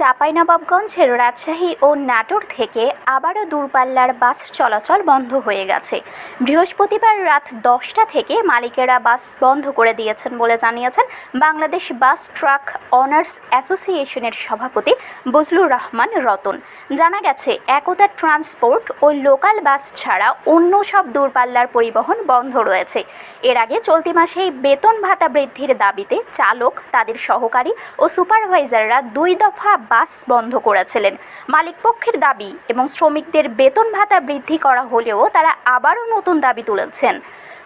চাঁপাইনবাবগঞ্জের রাজশাহী ও নাটোর থেকে আবারও দূরপাল্লার বাস চলাচল বন্ধ হয়ে গেছে। বৃহস্পতিবার রাত দশটা থেকে মালিকেরা বাস বন্ধ করে দিয়েছেন বলে জানিয়েছেন বাংলাদেশ বাস ট্রাক অনার্স অ্যাসোসিয়েশনের সভাপতি বজলুর রহমান রতন। জানা গেছে, একতা ট্রান্সপোর্ট ও লোকাল বাস ছাড়া অন্য সব দূরপাল্লার পরিবহন বন্ধ রয়েছে। এর আগে চলতি মাসেই বেতন ভাতা বৃদ্ধির দাবিতে চালক, তাদের সহকারী ও সুপারভাইজাররা দুই দফা বাস বন্ধ করেছিলেন। মালিকপক্ষের দাবি এবং শ্রমিকদের বেতন ভাতা বৃদ্ধি করা হলেও তারা আবারও নতুন দাবি তুলেছেন।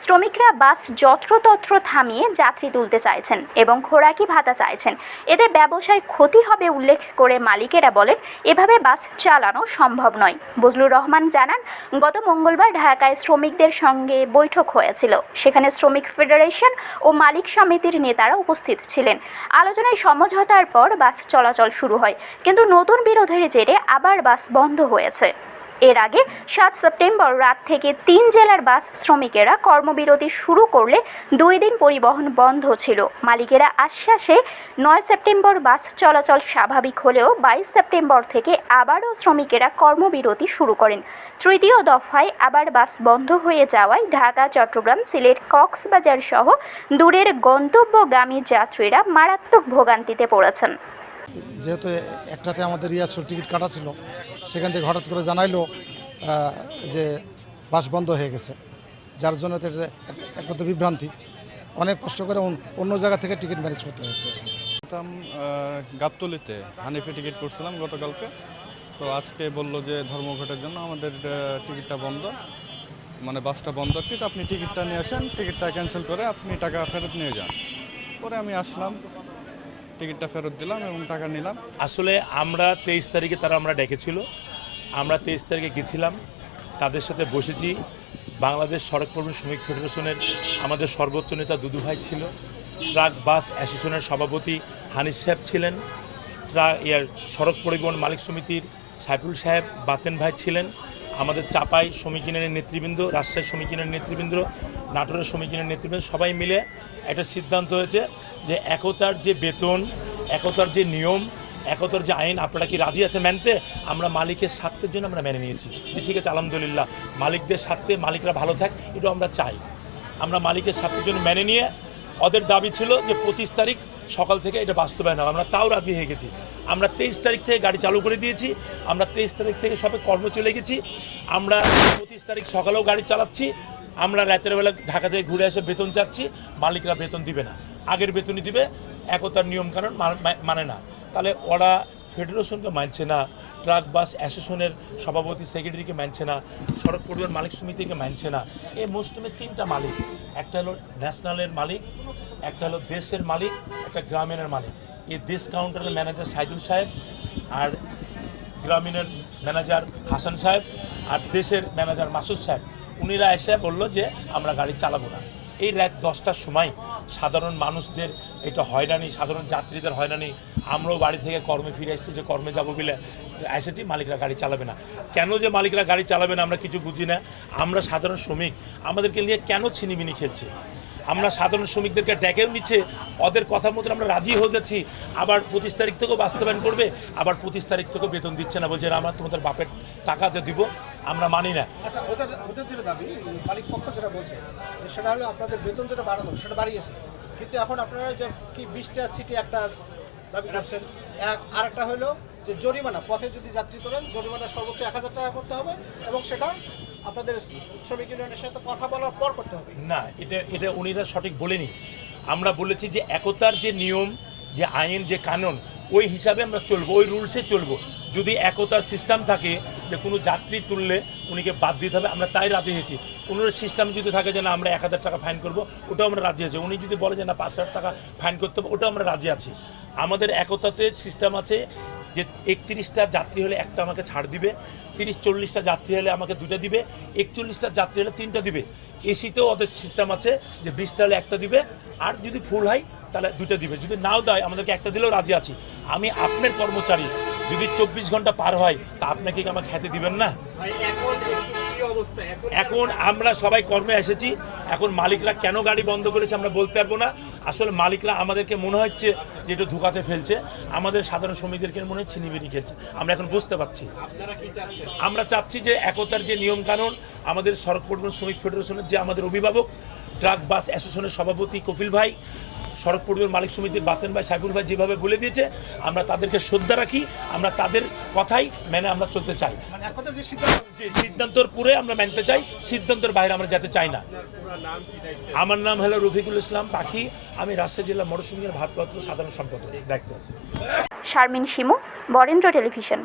শ্রমিকরা বাস যত্রতত্র থামিয়ে যাত্রী তুলতে চাইছেন এবং খোরাকি ভাতা চাইছেন। এতে ব্যবসায় ক্ষতি হবে উল্লেখ করে মালিকেরা বলেন, এভাবে বাস চালানো সম্ভব নয়। বজলুর রহমান জানান, গত মঙ্গলবার ঢাকায় শ্রমিকদের সঙ্গে বৈঠক হয়েছিল। সেখানে শ্রমিক ফেডারেশন ও মালিক সমিতির নেতারা উপস্থিত ছিলেন। আলোচনায় সমঝোতার পর বাস চলাচল শুরু হয়, কিন্তু নতুন বিরোধের জেরে আবার বাস বন্ধ হয়েছে। এর আগে সাত সেপ্টেম্বর রাত থেকে তিন জেলার বাস শ্রমিকেরা কর্মবিরতি শুরু করলে দুই দিন পরিবহন বন্ধ ছিল। মালিকেরা আশ্বাসে নয় সেপ্টেম্বর বাস চলাচল স্বাভাবিক হলেও বাইশ সেপ্টেম্বর থেকে আবারও শ্রমিকেরা কর্মবিরতি শুরু করেন। তৃতীয় দফায় আবার বাস বন্ধ হয়ে যাওয়ায় ঢাকা, চট্টগ্রাম, সিলেট, কক্সবাজার সহ দূরের গন্তব্যগামী যাত্রীরা মারাত্মক ভোগান্তিতে পড়েছেন। যেহেতু একটাতে আমাদের রিয়াসুল টিকিট কাটা ছিল, সেখান থেকে হঠাৎ করে জানাইলো যে বাস বন্ধ হয়ে গেছে। যার জন্য তো এটা এক- এক বিভ্রান্তি। অনেক কষ্ট করে অন্য জায়গা থেকে টিকিট ম্যানেজ করতে হয়েছে। গাবতলিতে হানিফে টিকিট করছিলাম গতকালকে। তো আজকে বলল যে ধর্মঘটের জন্য আমাদের টিকিটটা বন্ধ। মানে বাসটা বন্ধ। আর কি তো আপনি টিকিটটা নিয়ে আসেন, টিকিটটা ক্যান্সেল করে আপনি টাকা ফেরত নিয়ে যান। পরে আমি আসলাম। টিকিটটা ফেরত দিলাম এবং টাকা নিলাম। আসলে আমরা তেইশ তারিখে তারা আমরা ডেকেছিল। আমরা তেইশ তারিখে গেছিলাম। তাদের সাথে বসেছি। বাংলাদেশ সড়ক পরিবহন শ্রমিক ফেডারেশনের আমাদের সর্বোচ্চ নেতা দুদু ভাই ছিল। ট্রাক বাস অ্যাসোসিয়েশনের সভাপতি হানিস সাহেব ছিলেন। ট্রাক সড়ক পরিবহন মালিক সমিতির সাইফুল সাহেব বাতেন ভাই ছিলেন। আমাদের চাপাই সমিতিনের নেতৃবৃন্দ, রাজশাহী সমিতিনের নেতৃবৃন্দ, নাটোরের সমিতিনের নেতৃবৃন্দ, সবাই মিলে একটা সিদ্ধান্ত হয়েছে যে একতার যে বেতন, একতার যে নিয়ম, একতার যে আইন, আপনারা কি রাজি আছে মানতে? আমরা মালিকের স্বার্থের জন্য আমরা মেনে নিয়েছি। যে ঠিক আছে, আলহামদুলিল্লাহ। মালিকদের স্বার্থে মালিকরা ভালো থাক এটা আমরা চাই। আমরা মালিকের স্বার্থের জন্য মেনে নিয়ে ওদের দাবি ছিল যে পঁচিশ তারিখ সকাল থেকে এটা বাস্তবায়ন হবে। আমরা তাও রাজি হয়ে গেছি। আমরা তেইশ তারিখ থেকে গাড়ি চালু করে দিয়েছি। আমরা তেইশ তারিখ থেকে সবে কর্ম চলে গেছি। আমরা পঁচিশ তারিখ সকালেও গাড়ি চালাচ্ছি। আমরা রাতের বেলা ঢাকা থেকে ঘুরে এসে বেতন চাচ্ছি। মালিকরা বেতন দিবে না। আগের বেতনই দিবে। একতার নিয়মকানুন মানে না। তাহলে ওরা ফেডারেশনকে মানছে না। ট্রাক, বাস অ্যাসোসিয়েশনের সভাপতি, সেক্রেটারিকে মানছে না, সড়ক পরিবহন মালিক সমিতিকে মানছে না। এই মুসলিমের তিনটা মালিক, একটা হলো ন্যাশনালের মালিক, একটা হলো দেশের মালিক, একটা গ্রামীণের মালিক। এই দেশ কাউন্টারের ম্যানেজার সাইদুল সাহেব আর গ্রামীণের ম্যানেজার হাসান সাহেব আর দেশের ম্যানেজার মাসুদ সাহেব। উনিরা এসে বলল যে, আমরা গাড়ি চালাবো না। এই রাত দশটার সময় সাধারণ মানুষদের এটা হয়রানি, সাধারণ যাত্রীদের হয়রানি। আমরাও বাড়ি থেকে কর্মে ফিরে এসেছি যে কর্মে যাব বলে এসেছি, মালিকরা গাড়ি চালাবে না। কেন যে মালিকরা গাড়ি চালাবে না আমরা কিছু বুঝি না। আমরা সাধারণ শ্রমিক, আমাদেরকে নিয়ে কেন ছিনিমিনি খেলছে? আমরা সাধারণ শ্রমিকদেরকে ডেকেও নিচ্ছে, ওদের কথা মতো আমরা রাজি হয়ে যাচ্ছি। আবার পঁচিশ তারিখ থেকেও বাস্তবায়ন করবে, আবার পঁচিশ তারিখ থেকেও বেতন দিচ্ছে না, বলছে আমার তোমাদের বাপের টাকা যে দিব, আমরা মানি না। আচ্ছা ওদের ওদের যেটা দাবি, মালিক পক্ষ যেটা বলছে, যে সেটা হলো আপনাদের বেতন যেটা বাড়ানো, সেটা বাড়িয়েছে। কিন্তু এখন আপনারা যে কি বিশটা সিটি একটা দাবি করছেন, এক, আরেকটা হলো যে জরিমানা, পথে যদি যাত্রী তোলেন, জরিমানা সর্বোচ্চ এক হাজার টাকা করতে হবে এবং সেটা আপনাদের শ্রমিক ইউনিয়নের সাথে কথা বলার পর করতে হবে। না, এটা এটা উনিরা সঠিক বলেনি। আমরা বলেছি যে একতার যে নিয়ম, যে আইন, যে কানুন, ওই হিসাবে আমরা চলবো, ওই রুলসে চলবো। যদি একতার সিস্টেম থাকে যে কোনো যাত্রী তুললে উনিকে বাদ দিতে হবে, আমরা তাই রাজি হয়েছি। উনার সিস্টেম যদি থাকে যে না, আমরা এক হাজার টাকা ফাইন করব, ওটাও আমরা রাজি আছি। উনি যদি বলে যে না, পাঁচ হাজার টাকা ফাইন করতে হবে, ওটাও আমরা রাজি আছি। আমাদের একতাতে সিস্টেম আছে যে একত্রিশটা যাত্রী হলে একটা আমাকে ছাড় দিবে, তিরিশ চল্লিশটা যাত্রী হলে আমাকে দুটা দিবে, একচল্লিশটা যাত্রী হলে তিনটা দিবে। এসিতেও ওদের সিস্টেম আছে যে বিশটা হলে একটা দিবে, আর যদি ফুল হয় তাহলে দুটো দিবে। যদি নাও দেয়, আমাদেরকে একটা দিলেও রাজি আছি। আমি আপনার কর্মচারী, যদি চব্বিশ ঘণ্টা পার হয়, তা আপনাকে কি আমাকে খেতে দিবেন না? এখন আমরা সবাই কর্মে এসেছি এখন মালিকরা কেন গাড়ি বন্ধ করেছে আমরা বলতে পারব না। আসলে মালিকরা আমাদেরকে মনে হচ্ছে যে একটু ধোকাতে ফেলছে। আমাদের সাধারণ শ্রমিকদেরকে মনে হয় ছিনিবিনি খেলছে। আমরা এখন বুঝতে পারছি। আমরা চাচ্ছি যে একতার যে নিয়ম কানুন আমাদের সড়ক পরিবহন শ্রমিক ফেডারেশনের যে আমাদের অভিভাবক ট্রাক বাস অ্যাসোসিয়েশনের সভাপতি কপিল ভাই সড়ক পরিবহন মালিক সমিতির বাতেন ভাই সাইফুল ভাই যেভাবে বলে দিয়েছে আমরা তাদেরকে শ্রদ্ধা রাখি আমরা তাদের কথাই মেনে আমরা চলতে চাই। মানে যে সিদ্ধান্ত যে সিদ্ধান্তর পুরে আমরা মানতে চাই সিদ্ধান্তের বাইরে আমরা যেতে চাই না। আমার নাম হলো রফিকুল ইসলাম পাখি আমি রাজশাহী জেলা মরসুমিয়ার ভাতপত্র সাধারণ সম্পাদক দায়িত্ব আছে। শারমিন শিমু বরেন্দ্র টেলিভিশন।